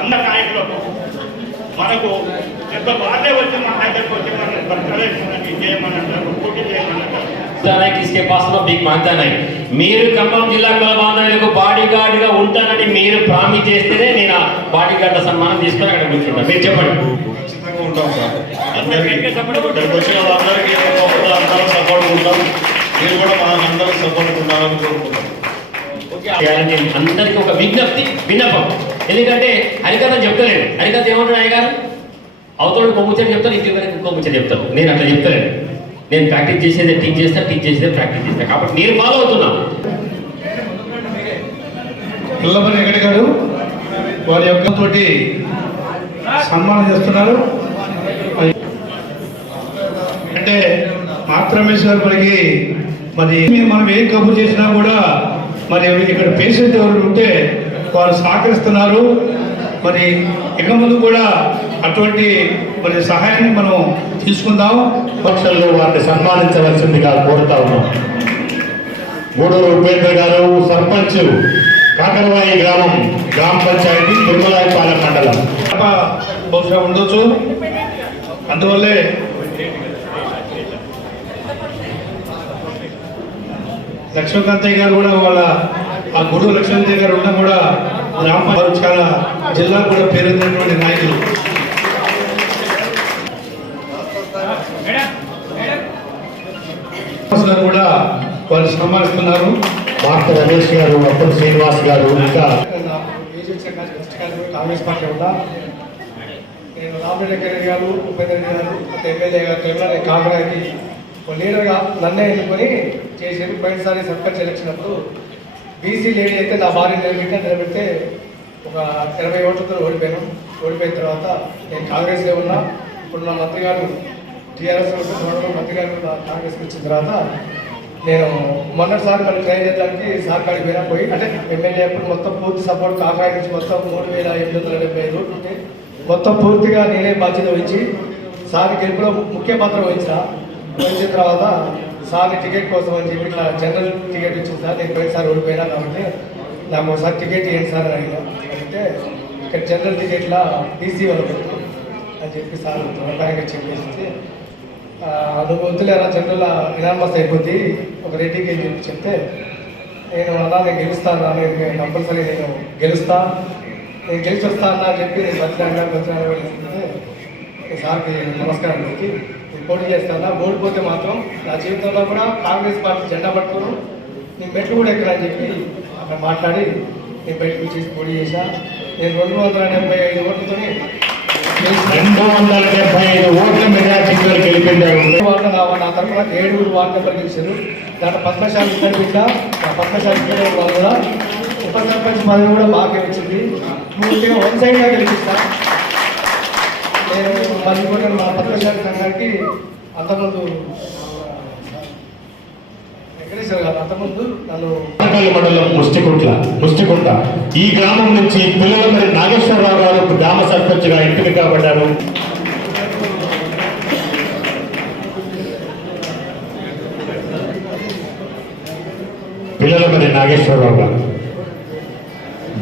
అందరి నాయకులకు మనకు ఎంత బాధే వచ్చి మన దగ్గరకు వచ్చి మనం ప్రచారం చేయమనంటారు, పోటీ చేయమనంటారు. इसके पास तो बिग मानता नहीं మీరు ఖమ్మం జిల్లా కులబాంధవులకు బాడీ గార్డ్ గా ఉంటానని మీరు ప్రామిస్ చేస్తేనే నేను బాడీ గార్డ్ సన్మానం తీసుకొని అక్కడ కూర్చుంటా. మీరు చెప్పండి. ఖచ్చితంగా ఉంటాం సార్. ఇక్కడికి వచ్చిన వాళ్ళందరికీ అందరం సపోర్ట్ ఉంటాం. మీరు కూడా మా అందరికి సపోర్ట్ ఉండాలని కోరుకుంటాం. అందరికి ఒక విజ్ఞప్తి విన్నపం. ఎందుకంటే హరికథ చెప్తలేడు. హరికథ ఏమంటాడు ఆయన గారు, అవతల ముచ్చట చెప్తారు, ఇంటి వరకు ఇంకో ముచ్చట చెప్తారు. నేను అట్లా చెప్తలేను. నేను ప్రాక్టీస్ చేసేదే టీచ్ చేస్తా, టీచ్ చేసేదే ప్రాక్టీస్ చేస్తా. కాబట్టి నేను ఫాలో అవుతున్నా. పిల్లమని ఎక్కడి గారు వారి యొక్క తోటి సన్మానం చేస్తున్నారు. అంటే రమేష్ గారు మనకి మరి మనం ఏం కబుర్ చేసినా కూడా మరి ఇక్కడ పేషెంట్ ఎవరు ఉంటే వారు సహకరిస్తున్నారు. మరి ఇక ముందు కూడా అటువంటి మరి సహాయాన్ని మనం తీసుకుందాం. పక్షంలో వారిని సన్మానించవలసిందిగా కోరుతా ఉన్నాం. గూడూరు ఉపేంద్ర గారు, సర్పంచ్, కాకరవాయి గ్రామం, గ్రామ పంచాయతీ, తిరుమలాయపాలెం మండలం. బహుశా ఉండొచ్చు. అందువల్లే లక్ష్మీకాంతయ్య గారు కూడా వాళ్ళ ఆ గూడూరు లక్ష్మీకాంతయ్య గారు ఉన్నా కూడా వారు చాలా జిల్లా కూడా పేరొందినటువంటి నాయకులు. కూడా వారు సన్మానిస్తున్నారు. భారత రమేష్ గారు, అప్పటి శ్రీనివాస్ గారు, ఇంకా కాంగ్రెస్ పార్టీ ఉన్నా నేను రామరెడ్డి గారు, ఉపేంద్ర గారు, ఎమ్మెల్యే గారు కాంగ్రెస్కి లీడర్గా నన్నే ఎన్నుకొని చేసేది. పోయినసారి సర్పంచ్ ఎలక్షన్ అప్పుడు బీసీ లేడీ అయితే నా భార్య నిలబెడితే ఒక 20 ఓట్లతో ఓడిపోయాను. ఓడిపోయిన తర్వాత నేను కాంగ్రెస్లో ఉన్నా. ఇప్పుడు నా మంత్రి గారు టీఆర్ఎస్ మంత్రి గారు కాంగ్రెస్కి వచ్చిన తర్వాత నేను మొన్నటిసారి మళ్ళీ ట్రై చేయడానికి సార్ కాడికి పోయినా పోయి అంటే ఎమ్మెల్యే అప్పుడు మొత్తం పూర్తి సపోర్ట్ కాకాయ నుంచి మొత్తం 3,875 ఓట్లు ఉంటే మొత్తం పూర్తిగా నేనే బాధ్యత వహించి సార్ గెలుపులో ముఖ్య పాత్ర వహించిన తర్వాత సార్ని టికెట్ కోసం అని చెప్పి ఇట్లా జనరల్ టికెట్ ఇచ్చింది సార్. నేను పోయినసారి ఓడిపోయినా కాబట్టి నాకు ఒకసారి టికెట్ ఇవ్వండి సార్ అని అడిగితే ఇక్కడ జనరల్ టికెట్లా టీసీ వాళ్ళు పెట్టు అని చెప్పి సార్ త్వరగా చెప్పేసి నువ్వు వద్దులేరా జనరల్ ఇనామస్ అయిపోద్ది ఒక రెడ్డికి అని చెప్పి చెప్తే నేను అలా నేను గెలుస్తాను, నేను కంపల్సరీ నేను గెలుస్తా, నేను గెలిచి వస్తా అన్నా అని చెప్పి నేను బతిరాగా సార్కి నమస్కారం పెట్టి నేను పోటీ చేస్తాను. ఓడిపోతే మాత్రం నా జీవితంలో కూడా కాంగ్రెస్ పార్టీ జెండా పట్టుకోను, నేను మెట్లు కూడా ఎక్కడని చెప్పి అక్కడ మాట్లాడి నేను బయటకు చేసి పోటీ చేశా. నేను 275 ఓట్లతో 275 ఓట్ల మెజార్టీతో గెలిపించారు. నా తరఫున 7 వార్డు నెంబర్ గెలిచారు. దాంట్లో పద్మశాలి ఇద్దరు బిడ్డ, పద్మశాలి ఇద్దరు వాళ్ళు కూడా ఉప సర్పంచ్ పదవి కూడా మాకే వచ్చింది. పూర్తిగా వన్ సైడ్గా గెలిపిస్తా. నేను మళ్ళీ కూడా మా పద్మశాలి సంఘానికి అంతకుముందు వెంకటేశ్వర గారు అంతకుముందు నన్ను మండలం ముష్టికుంట ఈ గ్రామం నుంచి పిల్లలమరి నాగేశ్వరరావు గారు గ్రామ సర్పంచ్ గా ఎంపిక కాబడ్డారు. పిల్లలమరి నాగేశ్వరరావు గారు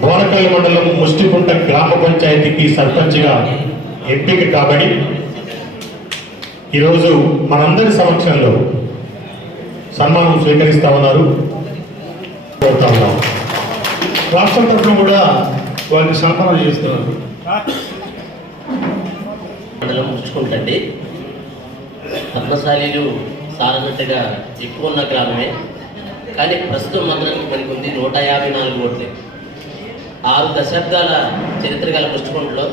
బోనకల్లి మండలం ముష్టికుంట గ్రామ పంచాయతీకి సర్పంచ్ గా ఎంపిక కాబడి ఈరోజు మనందరి సమక్షంలో సన్మానం స్వీకరిస్తా ఉన్నారు. కోరుతా ఉన్నాం. రాష్ట్ర తరఫున కూడా వారిని సన్మానం చేస్తున్నారు. మండలం ముచ్చుకుంటండి. పద్మశాలీలు సాధారణంగా ఎక్కువ ఉన్న గ్రామమే, కానీ ప్రస్తుతం మండలానికి మనకు ఉంది 154 ఓట్లే. 6 దశాబ్దాల చరిత్ర గల ముచ్చుకుంటలో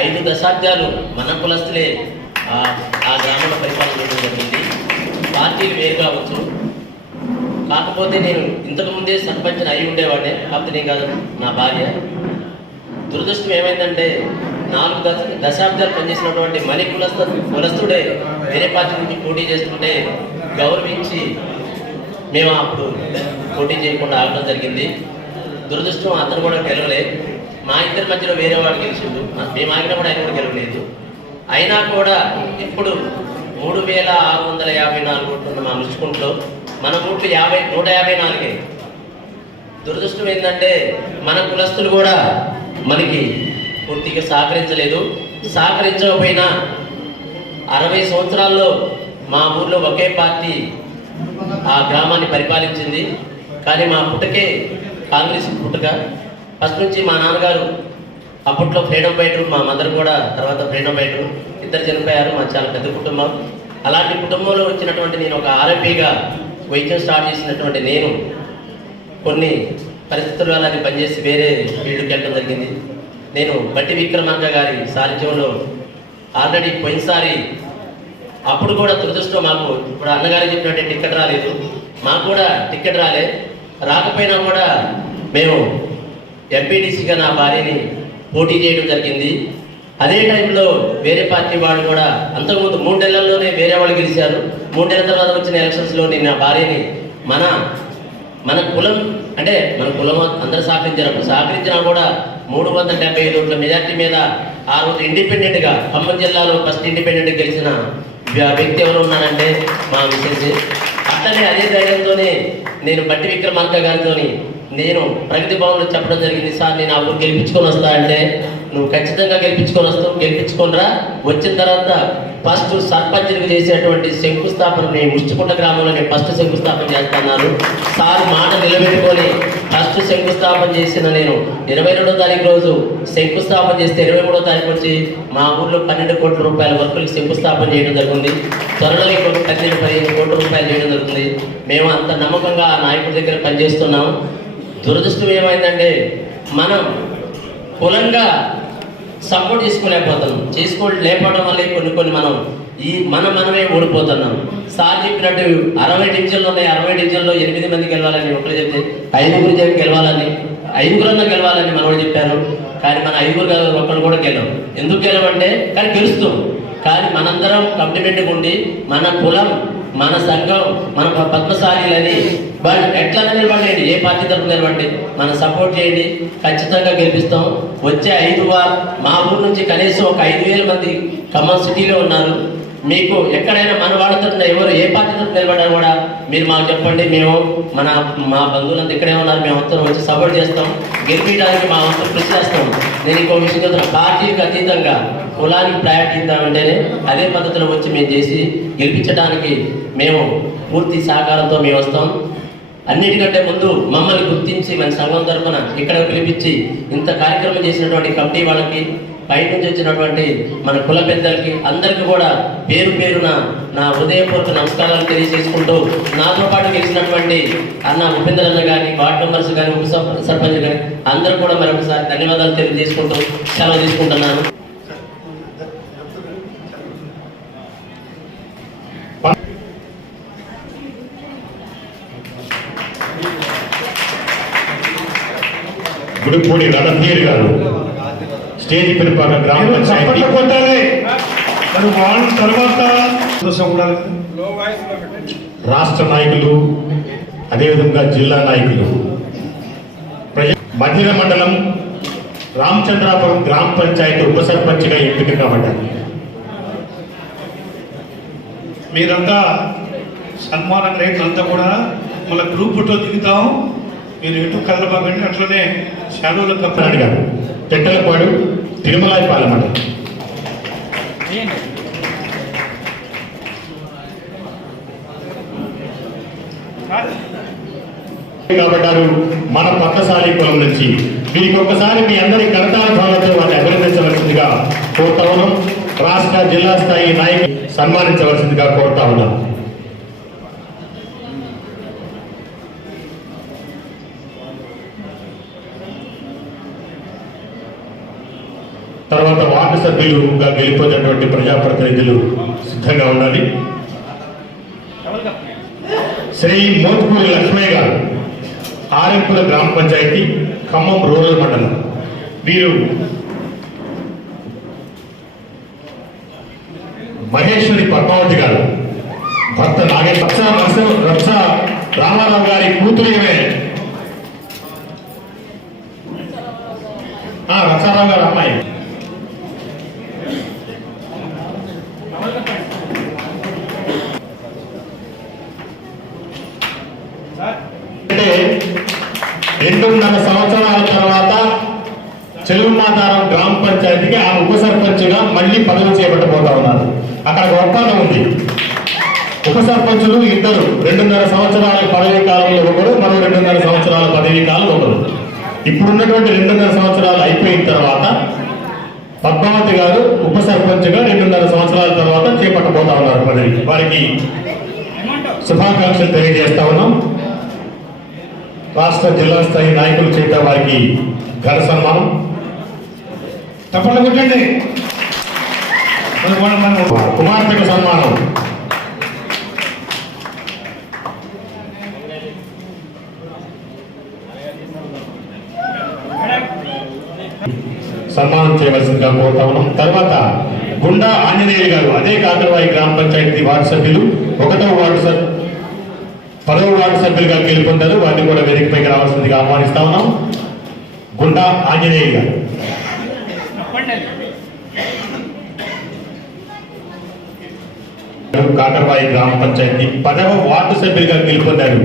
5 దశాబ్దాలు మన కులస్తులే ఆ గ్రామంలో పరిపాలన చేయడం జరిగింది. పార్టీలు వేరు కావచ్చు, కాకపోతే నేను ఇంతకుముందే సర్పంచ్ అయి ఉండేవాడే. కాకపోతే నేను కాదు, నా భార్య. దురదృష్టం ఏమైందంటే 4 దశాబ్దాలు పనిచేసినటువంటి మణి కులస్తుడే వేరే పార్టీ నుంచి పోటీ చేస్తుంటే గౌరవించి మేము అప్పుడు పోటీ చేయకుండా ఆగడం జరిగింది. దురదృష్టం అతను కూడా గెలవలే. మా ఇద్దరి మధ్యలో వేరే వాడు గెలిచిండు. మేము ఆగినా కూడా ఆయన కూడా గెలవలేదు. అయినా కూడా ఇప్పుడు 3,654 ఓట్లు ఉన్న మా ముచ్చుకుంట్లో మన ఓట్లు 154. దురదృష్టం ఏంటంటే మన కులస్తులు కూడా మనకి పూర్తిగా సహకరించలేదు. సహకరించకపోయినా 60 సంవత్సరాల్లో మా ఊర్లో ఒకే పార్టీ ఆ గ్రామాన్ని పరిపాలించింది. కానీ మా పుట్టకే కాంగ్రెస్ పుట్టుక. ఫస్ట్ నుంచి మా నాన్నగారు అప్పట్లో ఫ్రీడమ్ ఫైటర్, మా మదర్ కూడా తర్వాత ఫ్రీడమ్ ఫైటర్, ఇద్దరు చనిపోయారు. మా చాలా పెద్ద కుటుంబం. అలాంటి కుటుంబంలో వచ్చినటువంటి నేను ఒక ఆర్ఎంపీగా వైద్యం స్టార్ట్ చేసినటువంటి నేను కొన్ని పరిస్థితుల వల్ల అది పనిచేసి వేరే ఫీల్డ్కి వెళ్ళడం జరిగింది. నేను బట్టి విక్రమార్క గారి సారథ్యంలో ఆల్రెడీ పోయినసారి అప్పుడు కూడా దురదృష్టం మాకు ఇప్పుడు అన్నగారు చెప్పినట్టే టికెట్ రాలేదు, మాకు కూడా టికెట్ రాకపోయినా కూడా మేము ఎంపీటీసీగా నా భార్యని పోటీ చేయడం జరిగింది. అదే టైంలో వేరే పార్టీ వాళ్ళు కూడా అంతకుముందు 3 నెలల్లోనే వేరే వాళ్ళు గెలిచారు. 3 నెలల తర్వాత వచ్చిన ఎలక్షన్స్లో నేను నా భార్యని మన కులం అంటే మన కులం అందరూ సహకరించినా కూడా 375 ఓట్ల మెజార్టీ మీద ఆ రోజు ఇండిపెండెంట్గా ఖమ్మం జిల్లాలో ఫస్ట్ ఇండిపెండెంట్గా గెలిచిన వ్యక్తి ఎవరు ఉన్నారంటే మా మిసెస్. అట్లనే అదే ధైర్యంతోనే నేను బట్టి విక్రమార్క గారితో నేను ప్రగతి భవన్లో చెప్పడం జరిగింది, సార్ నేను అప్పుడు గెలిపించుకొని వస్తా అంటే, నువ్వు ఖచ్చితంగా గెలిపించుకొని వస్తావు, గెలిపించుకోనరా, వచ్చిన తర్వాత ఫస్ట్ సర్పంచ్కి చేసేటువంటి శంకుస్థాపన ముష్టికుంట గ్రామంలో నేను ఫస్ట్ శంకుస్థాపన చేస్తున్నారు. సార్ మాట నిలబెట్టుకొని ఫస్ట్ శంకుస్థాపన చేసిన నేను 22వ తారీఖు రోజు శంకుస్థాపన చేస్తే 23వ తారీఖు వచ్చి మా ఊర్లో 12 కోట్ల రూపాయల వర్కులకి శంకుస్థాపన చేయడం జరిగింది. త్వరలో ఇంకొక 15 కోట్ల రూపాయలు చేయడం జరుగుతుంది. మేము అంత నమ్మకంగా ఆ నాయకుడి దగ్గర పనిచేస్తున్నాం. దురదృష్టం ఏమైందంటే మనం కులంగా సపోర్ట్ చేసుకోలేకపోవడం వల్ల కొన్ని మనం మనమే ఓడిపోతున్నాం. సార్ చెప్పినట్టు 60 డివిజన్లు ఉన్నాయి, 60 డివిజన్లో 8 మంది గెలవాలని ఒకరు చెప్తే 5 గెలవాలని 5 గెలవాలని మనోడు చెప్పారు. కానీ మన 5 ఒకళ్ళు కూడా గెలవం. ఎందుకు గెలవంటే కానీ గెలుస్తాం. కానీ మనందరం కంప్లిమెంట్గా ఉండి మన కులం, మన సంఘం, మన పద్మశాలీలని వాళ్ళు ఎట్లా నిలబడండి, ఏ పార్టీ తరఫున నిలబడి మనం సపోర్ట్ చేయండి, ఖచ్చితంగా గెలిపిస్తాం. వచ్చే 5 మా ఊరు నుంచి కనీసం ఒక 5,000 మంది ఖమ్మం సిటీలో ఉన్నారు. మీకు ఎక్కడైనా మన వాళ్ళ తరఫున ఎవరు ఏ పార్టీ తరఫున నిలబడ్డా కూడా మీరు మాకు చెప్పండి, మేము మా బంధువులంతా ఇక్కడే ఉన్నారు, మేము అందరం వచ్చి సపోర్ట్ చేస్తాం, గెలిపించడానికి మా వంతు కృషి చేస్తాం. నేను ఇంకో విషయం చెప్తున్నా, పార్టీకి అతీతంగా కులానికి ప్రయారిటీ ఇద్దామంటేనే అదే పద్ధతిలో వచ్చి మేము చేసి గెలిపించడానికి మేము పూర్తి సహకారంతో మేము వస్తాం. అన్నిటికంటే ముందు మమ్మల్ని గుర్తించి మన సంఘం తరఫున ఇక్కడ పిలిపించి ఇంత కార్యక్రమం చేసినటువంటి కమిటీ వాళ్ళకి, బయట నుంచి వచ్చినటువంటి మన కుల పెద్దలకి అందరికీ కూడా పేరున నా హృదయపూర్వక నమస్కారాలు తెలియజేసుకుంటూ, నాతో పాటు గెలిచినటువంటి అన్న ఉపేంద్ర అన్న కానీ, వార్డు మెంబర్స్ కానీ, ఉప సర్పంచ్ కానీ అందరూ కూడా మరొకసారి ధన్యవాదాలు తెలియజేసుకుంటూ సెలవు తీసుకుంటున్నాను. గుడిపూడి రణధీర్ గారు స్టేజ్ పిలుపాక గ్రామ పంచాయతీ కొట్టాలి. మరి వాళ్ళ తర్వాత రాష్ట్ర నాయకులు, అదేవిధంగా జిల్లా నాయకులు, మధిర మండలం రామచంద్రాపురం గ్రామ పంచాయతీ ఉప సర్పంచ్గా ఎంపిక కాబడ్డారు. మీరంతా సన్మాన గ్రహీతలంతా కూడా మళ్ళీ గ్రూప్ ఫోటో దిగుతాం. మీరు ఎటు కదలబాగండి, అట్లనే షాడోలో కప్పాడు గారు తెట్టలపాడు తిరుమలాయపాలెం మండలం. కాబట్టారు మన పక్కసారి కులం నుంచి. వీరికి ఒక్కసారి మీ అందరి కరతాల భావంతో వారిని అభినందించవలసిందిగా కోరుతా ఉన్నాం. రాష్ట్ర జిల్లా స్థాయి నాయకులు సన్మానించవలసిందిగా కోరుతా ఉన్నాం. తర్వాత వార్డు సభ్యులుగా గెలిపోయినటువంటి ప్రజాప్రతినిధులు సిద్ధంగా ఉండాలి. శ్రీ మోత్కూరి లక్ష్మయ్య గారు, ఆరెంపుల గ్రామ పంచాయతీ, ఖమ్మం రూరల్ మండలం. వీరు మహేశ్వరి పద్మావతి గారు భర్త రక్ష రామారావు గారి కూతురేమే రక్షారావు గారు అమ్మాయి. అంటే 2.5 సంవత్సరాల తర్వాత చెలువుమాతారం గ్రామ పంచాయతీకి ఆమె ఉప సర్పంచ్గా మళ్ళీ పదవి చేపట్టబోతా ఉన్నారు. అక్కడ ఒక ఒప్పందం ఉంది. ఉప సర్పంచులు ఇద్దరు 2.5 సంవత్సరాల పదవీ కాలంలో ఒకరు, మరో 2.5 సంవత్సరాల పదవీ కాలం ఒకరు. ఇప్పుడున్నటువంటి 2.5 సంవత్సరాలు అయిపోయిన తర్వాత పద్మావతి గారు ఉప సర్పంచ్గా 2.5 సంవత్సరాల తర్వాత చేపట్టబోతా ఉన్నారు పదవి. వారికి శుభాకాంక్షలు తెలియజేస్తా ఉన్నాం. రాష్ట్ర జిల్లా స్థాయి నాయకుల చేత వారికి ఘన సన్మానం. తప్పకుండా కొట్టండి. కుమార్తెకు సన్మానం. సన్మానం చేయవలసిందిగా కోరుతా ఉన్నాం. తర్వాత గుండా ఆంజనేయులు గారు అదే కాకరవాయి గ్రామ పంచాయతీ వార్డు సభ్యులు 1వ వార్డు 10వ వార్డు సభ్యులుగా గెలుపొందారు. వారిని కూడా వేదికపైకి రావాల్సిందిగా ఆహ్వానిస్తా ఉన్నాం. గుండా ఆంజనేయులు గారు కాకరవాయి గ్రామ పంచాయతీ 10వ వార్డు సభ్యులుగా గెలుపొందారు.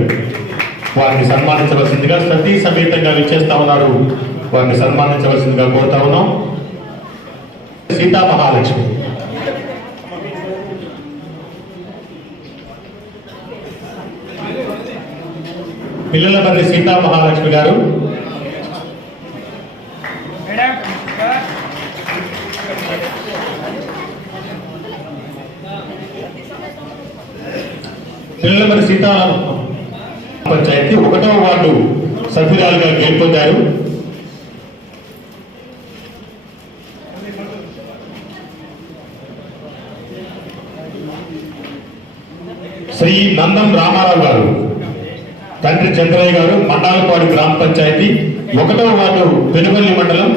వారిని సన్మానించవలసిందిగా సతీ సమేతంగా విచ్చేస్తా ఉన్నారు. వారిని సన్మానించవలసిందిగా కోరుతా ఉన్నాం. సీతా మహాలక్ష్మి పిల్లల మంది సీతా మహాలక్ష్మి గారు పిల్లల మంది సీతా పంచాయతీ 1వ వార్డు సభ్యురాలుగా గెలుపొందారు. శ్రీ నందం రామారావు గారు, తండ్రి చంద్రయ్య గారు, మండాలపాడు గ్రామ పంచాయతీ 1వ వార్డు పెనుగొల్లి మండలం.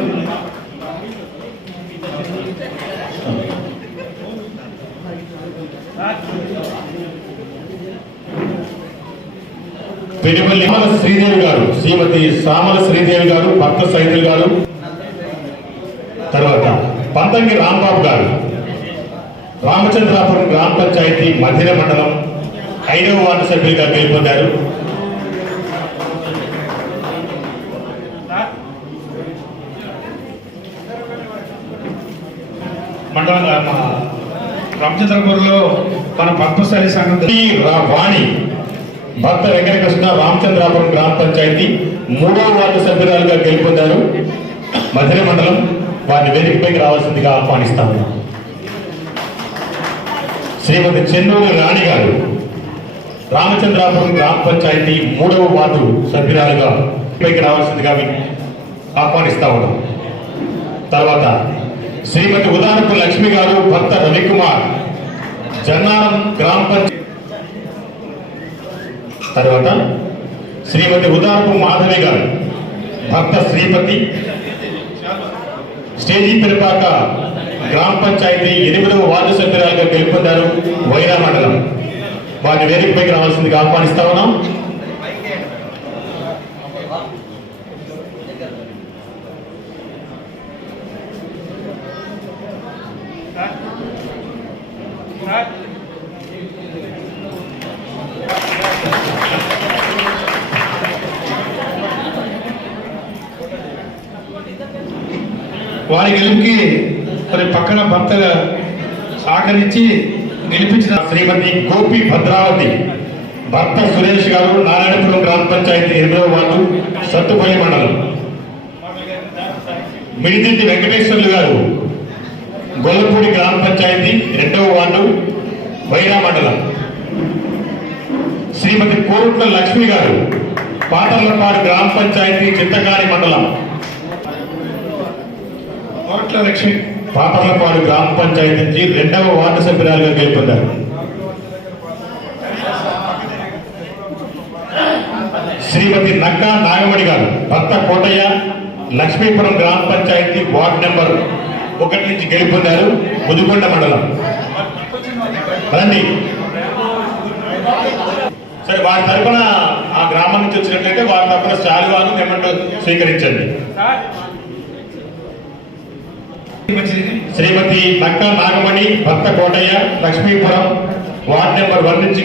పెనుగొల్లి శ్రీదేవి గారు, శ్రీమతి సామల శ్రీదేవి గారు, భర్త సైదుల్ గారు. తర్వాత పంతంగి రాంబాబు గారు, రామచంద్రాపురం గ్రామ పంచాయతీ మధిర మండలం 5వ వార్డు సభ్యులుగా గెలుపొందారు. మండలం రామచంద్రపురంలో మన పద్మశాలి సంఘం వాణి, భర్త వెంకటకృష్ణ, రామచంద్రాపురం గ్రామ పంచాయతీ 3వ వార్డు సభ్యురాలుగా గెలుపొందారు. మధిర మండలం. వారిని వేదికపైకి రావాల్సిందిగా ఆహ్వానిస్తాము. శ్రీమతి చెన్నూరు రాణి గారు, రామచంద్రాపురం గ్రామ పంచాయతీ 3వ వార్డు సభ్యురాలుగా పైకి రావాల్సిందిగా ఆహ్వానిస్తా ఉన్నాం. తర్వాత శ్రీమతి ఉదానపు లక్ష్మి గారు, భర్త రవికుమార్, జన్నారం గ్రామ పంచాయతీ. తర్వాత శ్రీమతి ఉదానపు మాధవి గారు, భర్త శ్రీపతి, స్టేజీ పిరపాక గ్రామ పంచాయతీ 8వ వార్డు సభ్యురాలుగా గెలుపొందారు. వైరా మండలం. వారిని వేదికపైకి రావాల్సిందిగా ఆహ్వానిస్తా ఉన్నాం. వారి గెలుపుకి మరి పక్కన భర్త సహకరించి గెలిపించిన శ్రీమతి గోపి భద్రావతి, భర్త సురేష్ గారు, నారాయణపురం గ్రామ పంచాయతీ 8వ వార్డు సత్తుపల్లి మండలం. మిడిదిద్ది వెంకటేశ్వర్లు గారు, గొల్లపూడి గ్రామ పంచాయతీ 2వ వార్డు వైరా మండలం. శ్రీమతి కోరుట్ల లక్ష్మి గారు, పాతర్లపాడు గ్రామ పంచాయతీ చింతకాని మండలం. లక్ష్మి పాతర్లపాడు గ్రామ పంచాయతీ నుంచి 2వ వార్డు సభ్యురాలుగా గెలుపొందారు. శ్రీమతి నక్కా నాగమణి గారు, భర్త కోటయ్య, లక్ష్మీపురం గ్రామ పంచాయతీ వార్డు నెంబర్ 1 నుంచి గెలుపొందారు. ముదుగొండ మండలం. రండి. సరే, వారి తరఫున ఆ గ్రామం నుంచి వచ్చినట్లయితే వారి తరఫున శాలువాను ఏమంటూ స్వీకరించండి. శ్రీమతి నక్కా నాగమణి, భర్త కోటయ్య, లక్ష్మీపురం వార్డు నెంబర్ 1 నుంచి